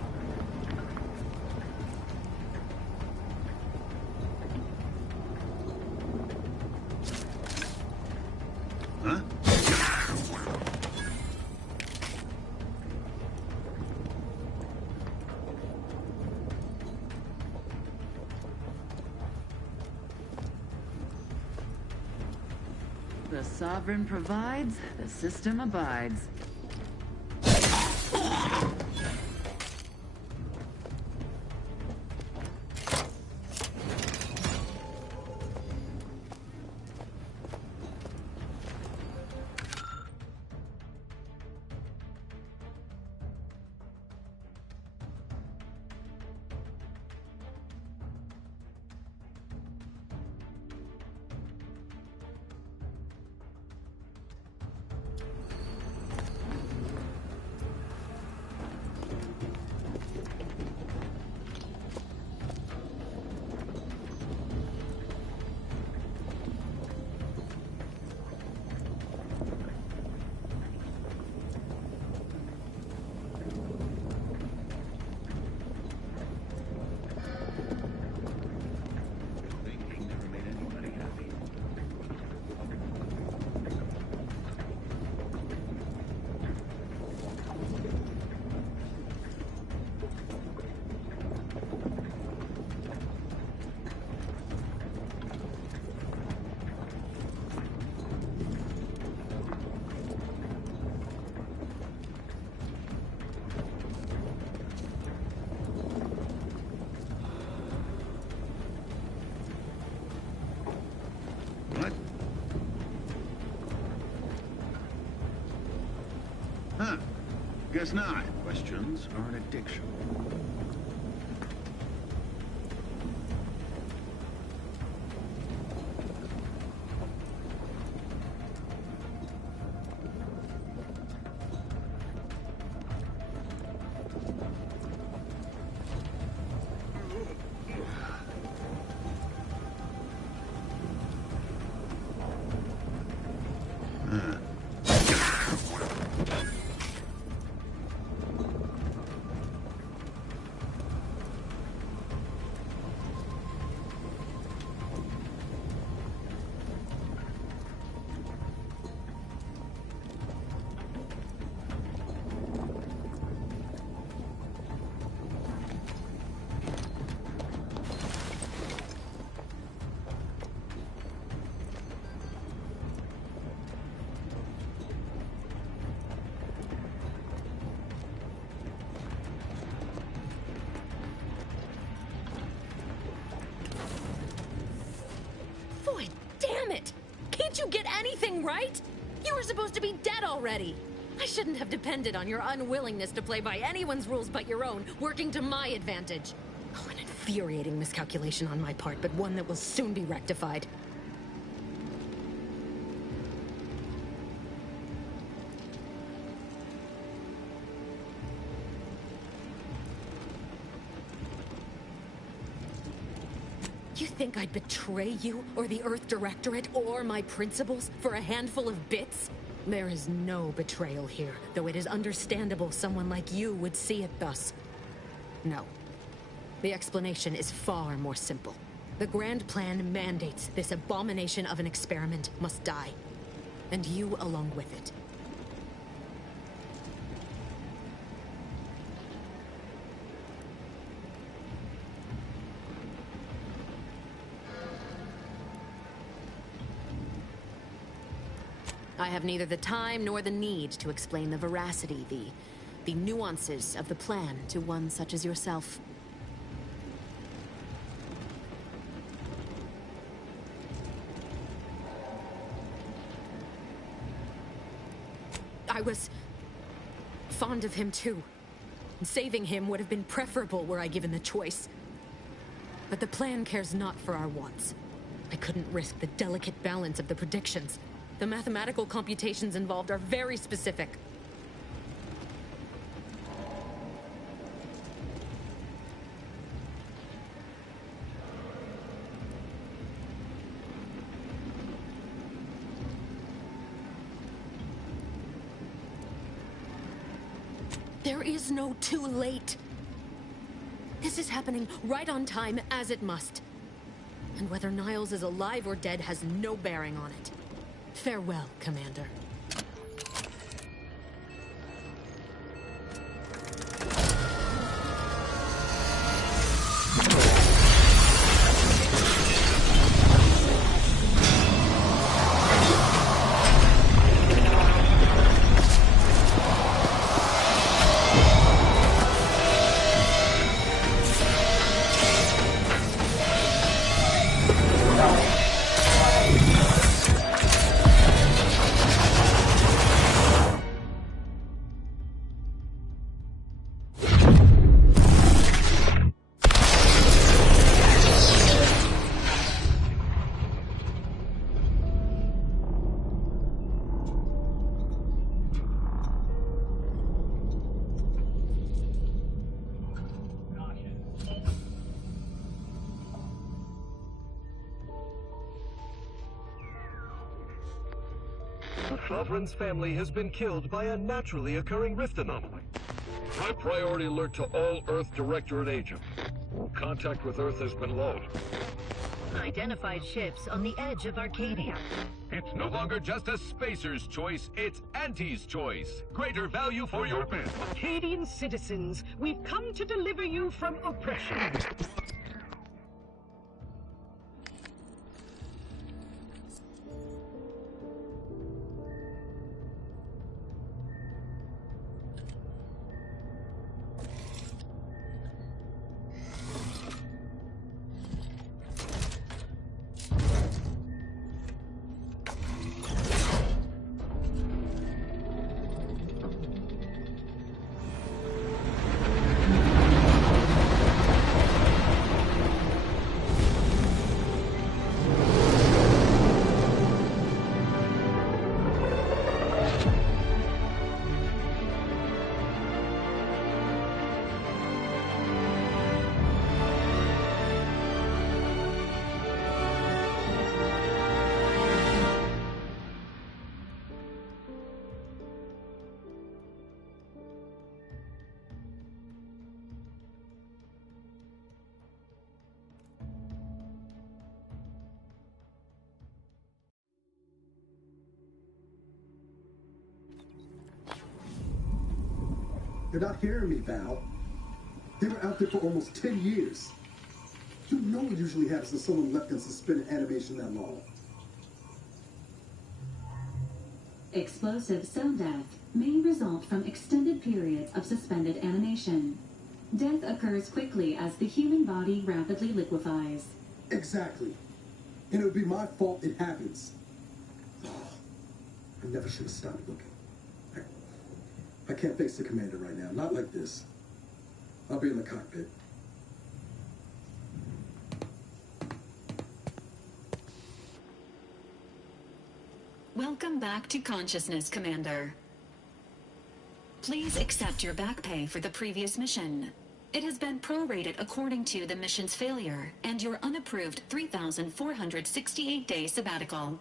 Huh? The sovereign provides, the system abides. Guess not. Questions are an addiction. Boy, damn it! Can't you get anything right? You were supposed to be dead already. I shouldn't have depended on your unwillingness to play by anyone's rules but your own, working to my advantage. Oh, an infuriating miscalculation on my part, but one that will soon be rectified. You think I'd betray you, or the Earth Directorate, or my principals for a handful of bits? There is no betrayal here, though it is understandable someone like you would see it thus. No. The explanation is far more simple. The Grand Plan mandates this abomination of an experiment must die. And you along with it. I have neither the time nor the need to explain the veracity, the nuances of the plan to one such as yourself. I was fond of him too. Saving him would have been preferable were I given the choice. But the plan cares not for our wants. I couldn't risk the delicate balance of the predictions. The mathematical computations involved are very specific. There is no too late. This is happening right on time, as it must. And whether Niles is alive or dead has no bearing on it. Farewell, Commander. Sovereign's family has been killed by a naturally occurring rift anomaly. High priority alert to all Earth Directorate agents. Contact with Earth has been lost. Identified ships on the edge of Arcadia. It's no longer just a spacer's choice, it's Auntie's choice. Greater value for your bid. Arcadian citizens, we've come to deliver you from oppression. You're not hearing me, Val. They were out there for almost 10 years. You know what usually happens when someone left in suspended animation that long. Explosive cell death may result from extended periods of suspended animation. Death occurs quickly as the human body rapidly liquefies. Exactly. And it would be my fault it happens. Oh, I never should have stopped looking. I can't face the commander right now. Not like this. I'll be in the cockpit. Welcome back to consciousness, Commander. Please accept your back pay for the previous mission. It has been prorated according to the mission's failure and your unapproved 3,468-day sabbatical.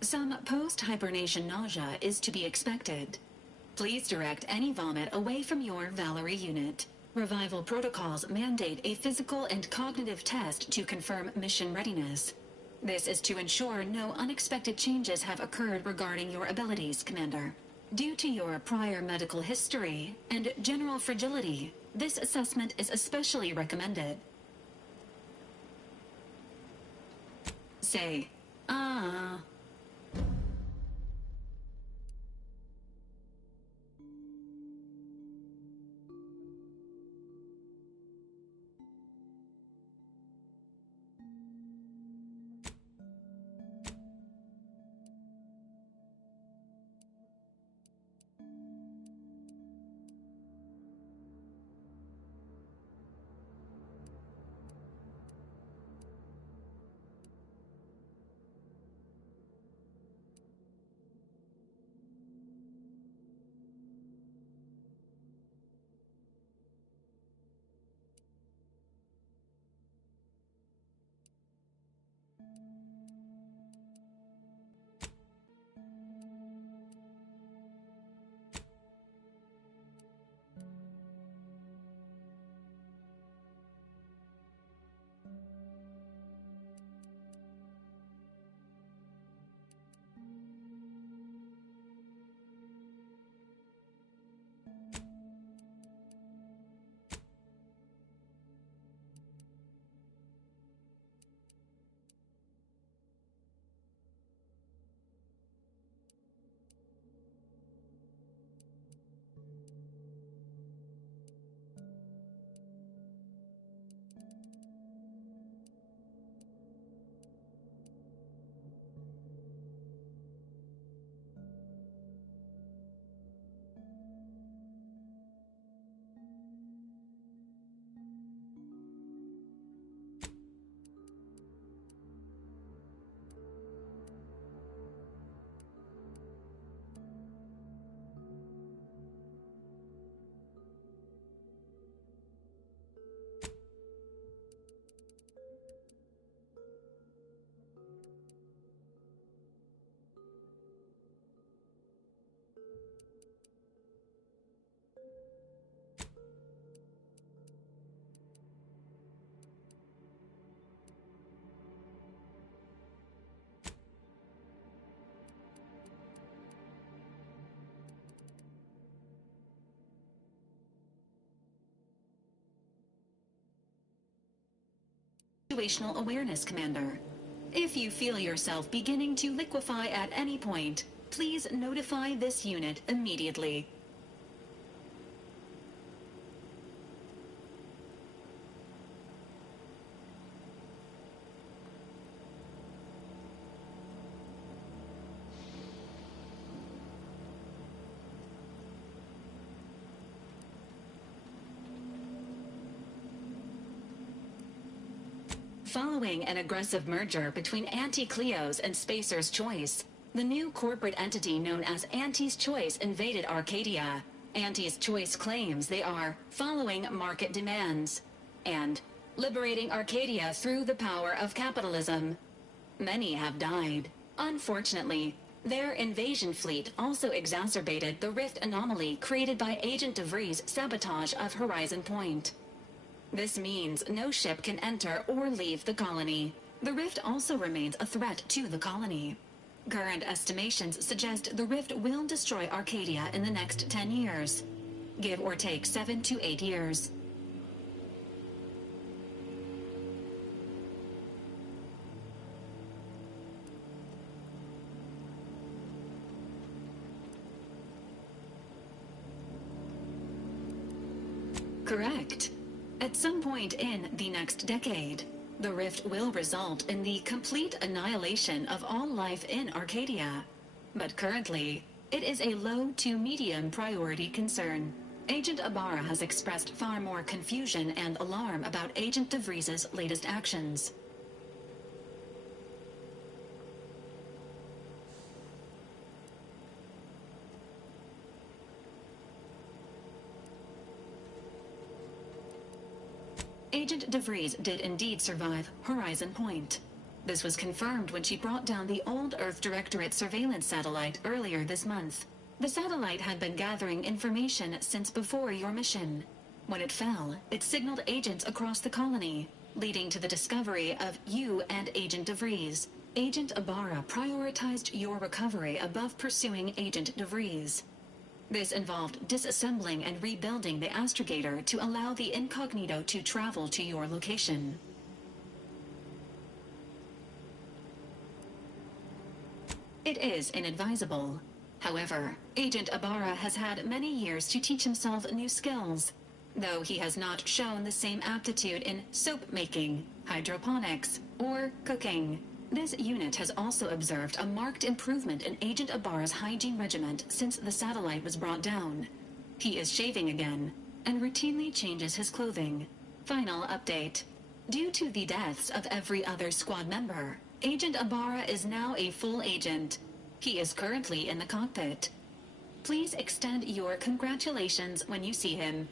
Some post-hibernation nausea is to be expected. Please direct any vomit away from your Valerie unit. Revival protocols mandate a physical and cognitive test to confirm mission readiness. This is to ensure no unexpected changes have occurred regarding your abilities, Commander. Due to your prior medical history and general fragility, this assessment is especially recommended. Say, ah. Situational awareness, Commander. If you feel yourself beginning to liquefy at any point, please notify this unit immediately. Following an aggressive merger between Anti-Cleo's and Spacer's Choice, the new corporate entity known as Anti's Choice invaded Arcadia. Anti's Choice claims they are following market demands and liberating Arcadia through the power of capitalism. Many have died. Unfortunately, Their invasion fleet also exacerbated the rift anomaly created by Agent DeVries' sabotage of Horizon Point. This means no ship can enter or leave the colony. The rift also remains a threat to the colony. Current estimations suggest the rift will destroy Arcadia in the next 10 years. Give or take 7 to 8 years. Correct. At some point in the next decade, the rift will result in the complete annihilation of all life in Arcadia. But currently, it is a low to medium priority concern. Agent Ibarra has expressed far more confusion and alarm about Agent DeVries' latest actions. Agent DeVries did indeed survive Horizon Point. This was confirmed when she brought down the old Earth Directorate surveillance satellite earlier this month. The satellite had been gathering information since before your mission. When it fell, it signaled agents across the colony, leading to the discovery of you and Agent DeVries. Agent Ibarra prioritized your recovery above pursuing Agent DeVries. This involved disassembling and rebuilding the astrogator to allow the incognito to travel to your location. It is inadvisable. However, Agent Ibarra has had many years to teach himself new skills, though he has not shown the same aptitude in soap making, hydroponics, or cooking. This unit has also observed a marked improvement in Agent Ibarra's hygiene regimen since the satellite was brought down. He is shaving again, and routinely changes his clothing. Final update. Due to the deaths of every other squad member, Agent Ibarra is now a full agent. He is currently in the cockpit. Please extend your congratulations when you see him.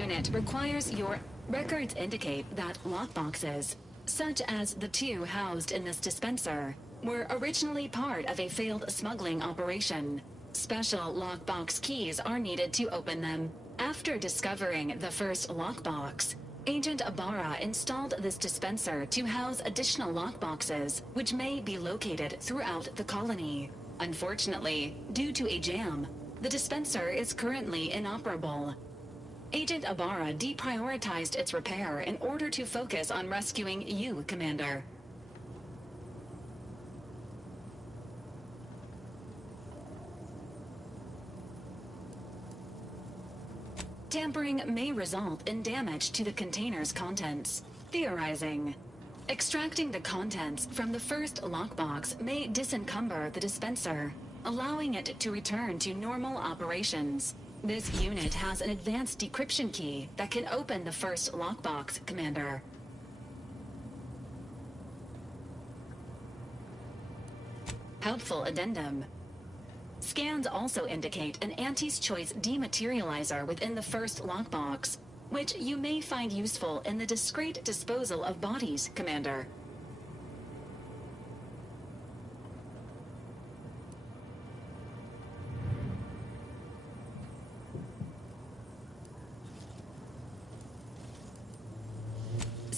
unit requires your... Records indicate that lockboxes, such as the two housed in this dispenser, were originally part of a failed smuggling operation. Special lockbox keys are needed to open them. After discovering the first lockbox, Agent Ibarra installed this dispenser to house additional lockboxes, which may be located throughout the colony. Unfortunately, due to a jam, the dispenser is currently inoperable. Agent Ibarra deprioritized its repair in order to focus on rescuing you, Commander. Tampering may result in damage to the container's contents. Theorizing. Extracting the contents from the first lockbox may disencumber the dispenser, allowing it to return to normal operations. This unit has an advanced decryption key that can open the first lockbox, Commander. Helpful addendum. Scans also indicate an Auntie's Choice dematerializer within the first lockbox, which you may find useful in the discreet disposal of bodies, Commander.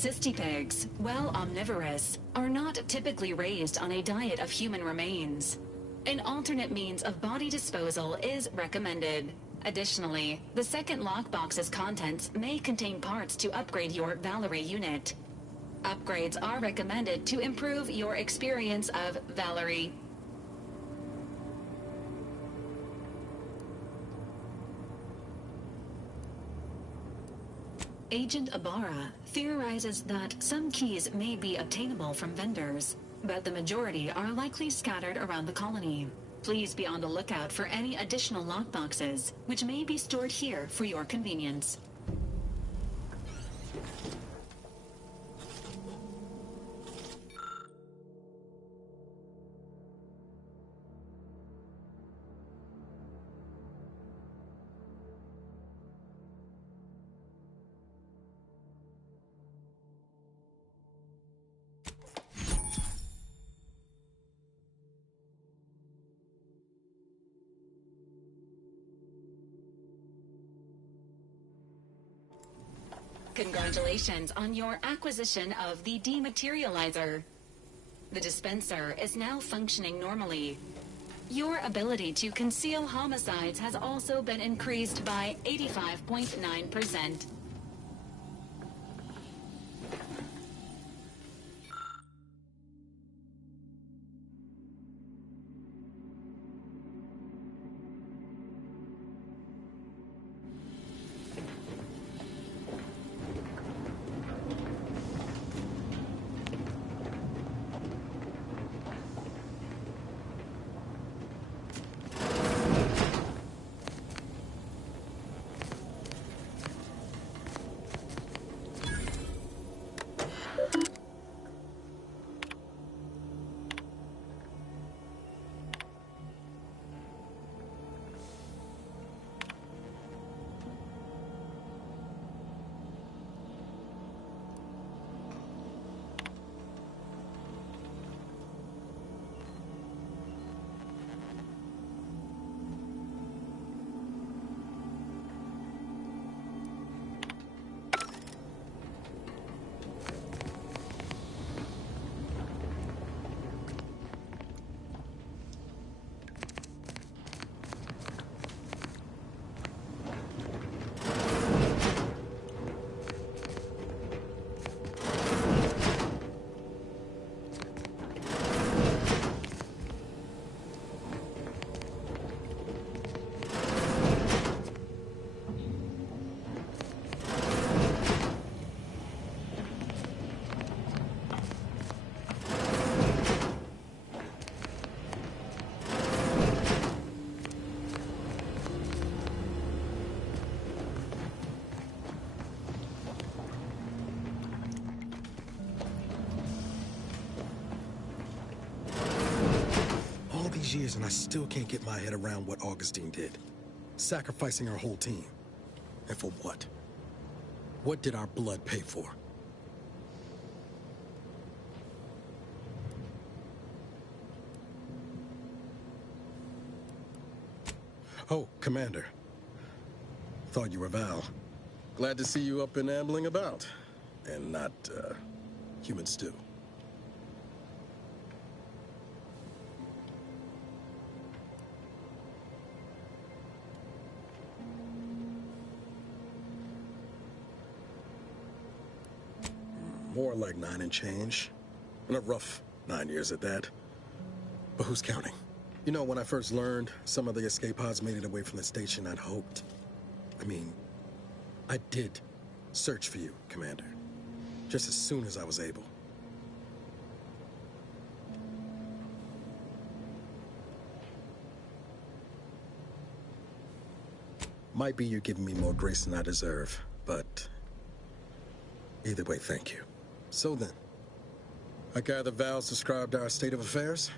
Cystipegs, while omnivorous, are not typically raised on a diet of human remains. An alternate means of body disposal is recommended. Additionally, the second lockbox's contents may contain parts to upgrade your Valerie unit. Upgrades are recommended to improve your experience of Valerie. Agent Ibarra theorizes that some keys may be obtainable from vendors, but the majority are likely scattered around the colony. Please be on the lookout for any additional lockboxes, which may be stored here for your convenience. Congratulations on your acquisition of the dematerializer. The dispenser is now functioning normally. Your ability to conceal homicides has also been increased by 85.9%. Years and I still can't get my head around what Augustine did. Sacrificing her whole team. And for what? What did our blood pay for? Oh, Commander. Thought you were Val. Glad to see you up and ambling about. And not, human stew. More like 9 and change. And a rough 9 years at that. But who's counting? You know, when I first learned some of the escape pods made it away from the station, I'd hoped. I did search for you, Commander. Just as soon as I was able. Might be you're giving me more grace than I deserve, but either way, thank you. So then, I gather Val's described our state of affairs?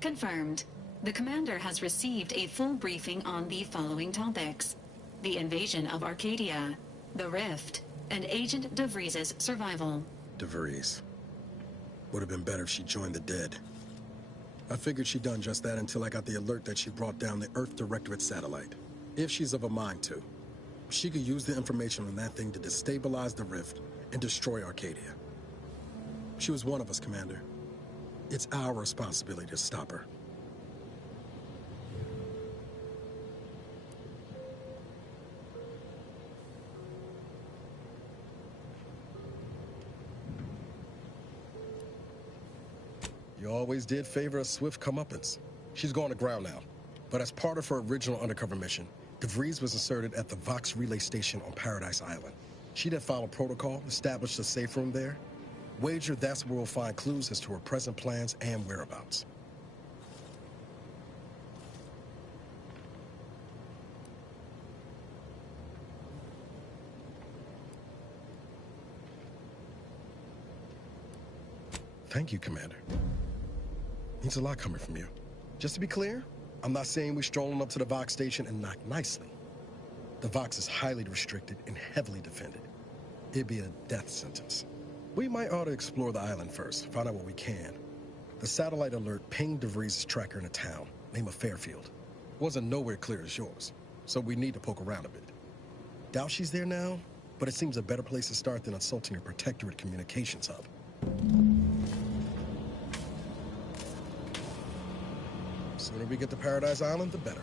Confirmed. The Commander has received a full briefing on the following topics: the invasion of Arcadia, the Rift, and Agent DeVries' survival. DeVries. Would have been better if she joined the dead. I figured she'd done just that until I got the alert that she brought down the Earth Directorate satellite. If she's of a mind to, she could use the information on that thing to destabilize the Rift and destroy Arcadia. She was one of us, Commander. It's our responsibility to stop her. You always did favor a swift comeuppance. She's going to ground now. But as part of her original undercover mission, DeVries was inserted at the Vox relay station on Paradise Island. She did follow protocol, established a safe room there. Wager that's where we'll find clues as to her present plans and whereabouts. Thank you, Commander. Means a lot coming from you. Just to be clear, I'm not saying we're strolling up to the Vox station and knock nicely. The Vox is highly restricted and heavily defended. It'd be a death sentence. We might ought to explore the island first, find out what we can. The satellite alert pinged DeVries' tracker in a town, named Fairfield. Wasn't nowhere clear as yours, so we need to poke around a bit. Doubt she's there now, but it seems a better place to start than assaulting her protectorate communications hub. Sooner we get to Paradise Island, the better.